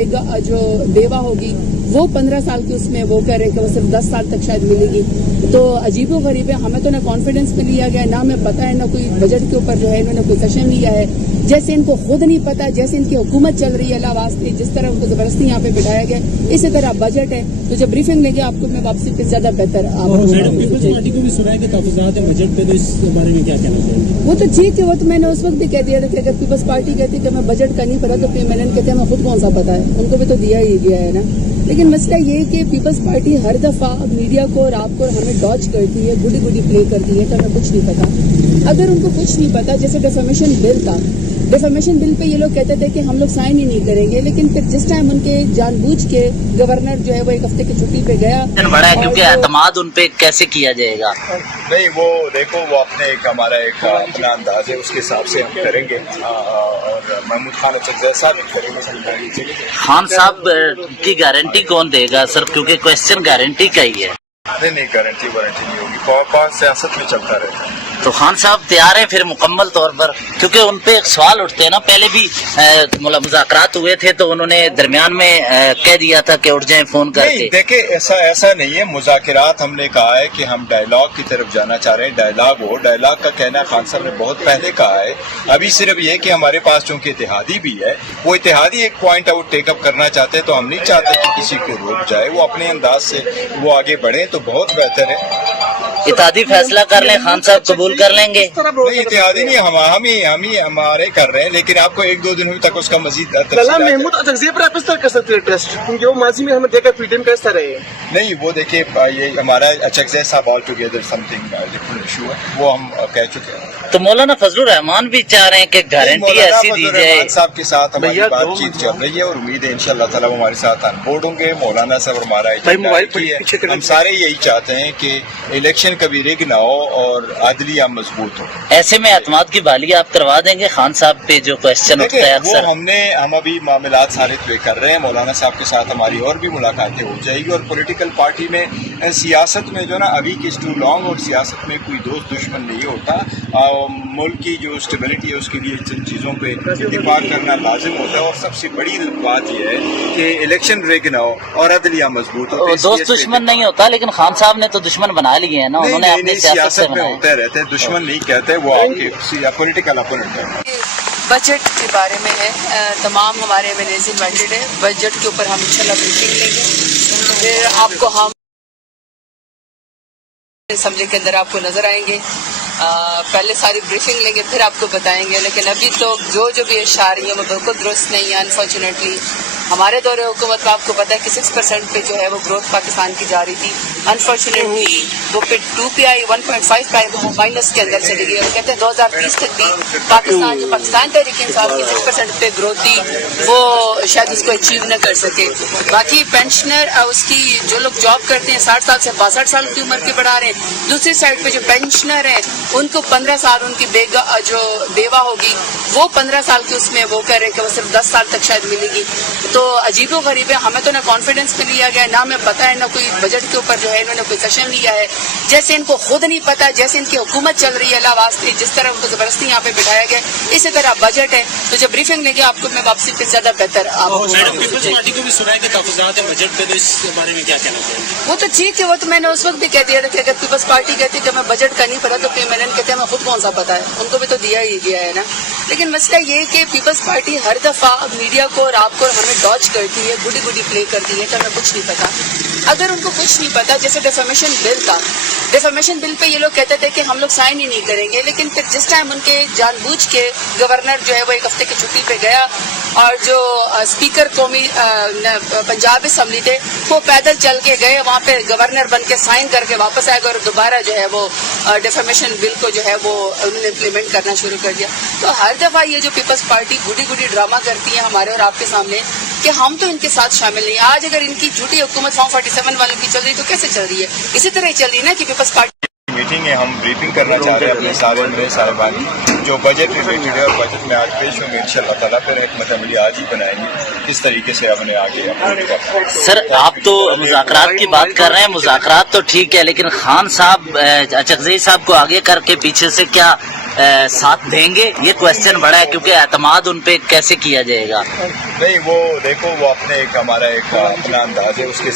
जो बेवा होगी वो 15 साल की उसमें वो कह रहे हैं कि वो सिर्फ 10 साल तक शायद मिलेगी। तो अजीबो गरीब है, हमें तो ना कॉन्फिडेंस में लिया गया, ना हमें पता है, ना कोई बजट के ऊपर जो है इन्होंने कोई सेशन लिया है। जैसे इनको खुद नहीं पता, जैसे इनकी हुकूमत चल रही है अल्लाह वास्ते, जिस तरह उनको जबरदस्ती यहाँ पे बिठाया गया, इसी तरह बजट है। तो जब ब्रीफिंग लेंगे आपको मैं वापसी पे ज्यादा बेहतर मैडम पीपल्स पार्टी को भी सुना है कि तहफुज़ात है बजट पे, तो इस बारे में क्या कहना चाहिए? वो तो ठीक है, वो तो मैंने उस वक्त भी कह दिया था कि अगर पीपल्स पार्टी कहती है कि हमें बजट का नहीं पता तो फिर मैंने कहते हैं हमें खुद कौन सा पता है, उनको भी तो दिया ही गया है ना। लेकिन मसला ये है कि पीपल्स पार्टी हर दफा मीडिया को और आपको और हमें डॉच करती है, गुडी गुडी प्ले करती है कि हमें कुछ नहीं पता। अगर उनको कुछ नहीं पता, जैसे डिफेमेशन बिल था, डिफेमेशन बिल पे ये लोग कहते थे कि हम लोग साइन ही नहीं करेंगे, लेकिन फिर जिस टाइम उनके जानबूझ के गवर्नर जो है वो एक हफ्ते की छुट्टी पे गया बड़ा है, क्योंकि एतमाद उन पे कैसे किया जाएगा? नहीं, वो देखो वो अपने एक हमारा एक अपना अंदाज है, उसके हिसाब से हम करेंगे और महमूद खान जैसा भी करेंगे। खान साहब की गारंटी कौन देगा सर, क्योंकि क्वेश्चन गारंटी का ही है। नहीं, गारंटी वारंटी नहीं होगी, पावर सियासत में चलता रहता है। तो खान साहब तैयार हैं फिर मुकम्मल तौर पर? क्योंकि उन पे एक सवाल उठते हैं ना, पहले भी मुज़ाकरात हुए थे तो उन्होंने दरमियान में कह दिया था कि उठ जाएं फोन करके। नहीं, देखे ऐसा नहीं है, मुज़ाकरात हमने कहा है कि हम डायलॉग की तरफ जाना चाह रहे हैं। डायलॉग का कहना खान साहब ने बहुत पहले कहा है। अभी सिर्फ ये कि हमारे पास चूंकि इत्तेहादी भी है, वो इत्तेहादी एक पॉइंट आउट टेकअप करना चाहते हैं, तो हम नहीं चाहते कि किसी को रोक जाए, वो अपने अंदाज से वो आगे बढ़े तो बहुत बेहतर है। इत्तेहादी फैसला कर लें, खान साहब कबूल कर लेंगे? नहीं, इत्तेहादी नहीं, हम ही हमारे कर रहे हैं, लेकिन आपको 1-2 दिन तक उसका मजीद महमूद अचकज़ई पर आप इस तरह कर सकते हैं टेस्ट, क्योंकि वो माजी में हमें देखा पीटीएम का इस तरह है। नहीं, वो देखिए ये हमारा अचकज़ई साहब all together something different issue है, वो हम कह चुके हैं। तो मौलाना फजलुर रहमान भी चाह रहे हैं कि गारंटी ऐसी दी जाए। साहब के साथ हमारी बातचीत चल रही है और उम्मीद है इंशाअल्लाह ताला वो हमारे साथ ऑन बोर्ड होंगे। मौलाना साहब हमारा हम सारे यही चाहते हैं कि इलेक्शन कभी रिग ना हो और आदलिया मजबूत हो। ऐसे में एतमाद की बहाली आप करवा देंगे खान साहब पे जो क्वेश्चन उठता है अक्सर? हम अभी मामलात सारे तय कर रहे हैं, मौलाना साहब के साथ हमारी और भी मुलाकातें हो जाएगी। और पॉलिटिकल पार्टी में सियासत में जो ना अभी की टू लॉन्ग, और सियासत में कोई दोस्त दुश्मन नहीं होता। मुल्क की जो स्टेबिलिटी है उसके लिए जिन चीज़ों पे दिफा करना लाजिम होता है, और सबसे बड़ी बात यह है कि इलेक्शन रिग ना हो और अदलिया मजबूत हो। दोस्त दुश्मन नहीं होता, लेकिन खान साहब ने तो दुश्मन बना लिए हैं ना, उन्होंने अपनी सियासत में होते रहते हैं, दुश्मन नहीं कहते, वो आपके पॉलिटिकल अपोनेंट है। बजट के बारे में है, तमाम हमारे एमएलएज इन्वाइटेड है। बजट के ऊपर हम इंशाल्लाह ब्रीफिंग लेंगे, फिर आपको हम असेंबली के अंदर आपको नजर आएंगे। पहले सारी ब्रीफिंग लेंगे फिर आपको बताएंगे, लेकिन अभी तो जो भी इशार हैं वो बिल्कुल दुरुस्त नहीं है। अनफॉर्चुनेटली हमारे दौरे हुकूमत में आपको पता है कि 6% पे जो है वो ग्रोथ पाकिस्तान की जा रही थी। अनफॉर्चुनेटली वो पे 2PI 1.5 माइनस के अंदर चली गई, और कहते हैं 2030 तक भी पाकिस्तान तहरीक इंसाफ की 6% पे ग्रोथ थी, वो शायद उसको अचीव न कर सके। बाकी पेंशनर उसकी जो लोग जॉब करते हैं 60 साल से 62 साल की उम्र के बढ़ा रहे हैं। दूसरी साइड पे जो पेंशनर हैं उनको 15 साल उनकी जो बेवा होगी वो 15 साल की उसमें वो कह रहे हैं कि वो सिर्फ 10 साल तक शायद मिलेगी। तो अजीबो गरीब है, हमें तो ना कॉन्फिडेंस में लिया गया, ना हमें पता है, ना कोई बजट के ऊपर जो है इन्होंने कोई सेशन लिया है। जैसे इनको खुद नहीं पता, जैसे इनकी हुकूमत चल रही है अल्लाह वास्ते, जिस तरह उनको जबरदस्ती यहाँ पे बिठाया गया, इसी तरह बजट है। तो जब ब्रीफिंग लेंगे आपको मैं वापसी पे ज्यादा बेहतर मैडम पीपल्स पार्टी को भी सुना है कि तहफुज़ात है बजट पे, तो इस बारे में क्या कहना चाहिए? वो तो ठीक है, वो तो मैंने उस वक्त भी कह दिया था कि अगर पीपल्स पार्टी कहती है कि हमें बजट का नहीं पता तो फिर मैंने कहते हैं हमें खुद कौन सा पता है, उनको भी तो दिया ही गया है ना। लेकिन मसला ये है कि पीपल्स पार्टी हर दफा मीडिया को और आपको और हमें डॉच करती है, गुडी प्ले करती है कि हमें कुछ नहीं पता। अगर उनको कुछ नहीं पता, जैसे डिफेमेशन बिल था, डिफेमेशन बिल पे ये लोग कहते थे कि हम लोग साइन ही नहीं करेंगे, लेकिन फिर जिस टाइम उनके जानबूझ के गवर्नर जो है वो एक हफ्ते की छुट्टी पे गया, और जो स्पीकर कौमी पंजाब असेंबली थे वो पैदल चल के गए, वहाँ पे गवर्नर बन के साइन करके वापस आएगा, और दोबारा जो है वो डिफेमेशन बिल को जो है वो उन्होंने इम्प्लीमेंट करना शुरू कर दिया। तो हर दफा ये जो पीपल्स पार्टी गुडी ड्रामा करती है हमारे और आपके सामने कि हम तो इनके साथ शामिल नहीं। आज अगर इनकी झूठी हुकूमत फॉर्म 47 वालों की चल रही तो कैसे चल रही है? इसी तरह ही चल रही है ना कि पीपल्स पार्टी मीटिंग है, हम ब्रीफिंग करना चाह रहे हैं अपने सारे बानी जो बजट रिलेटेड है, और बजट में आज पेश होंगे इंशाल्लाह ताला। फिर एक असेंबली आज ही बनाएंगे किस तरीके से हमने आगे। सर आप तो मुज़ाकरात की बात कर रहे हैं, मुज़ाकरात तो ठीक है, लेकिन खान साहब अचकज़ई साहब को आगे करके पीछे से क्या ساتھ دیں گے؟ یہ کوشچن بڑا ہے، کیونکہ اعتماد ان پہ کیسے کیا جائے گا؟ نہیں وہ دیکھو وہ اپنے ایک ہمارا ایک اپنا انداز ہے اس کے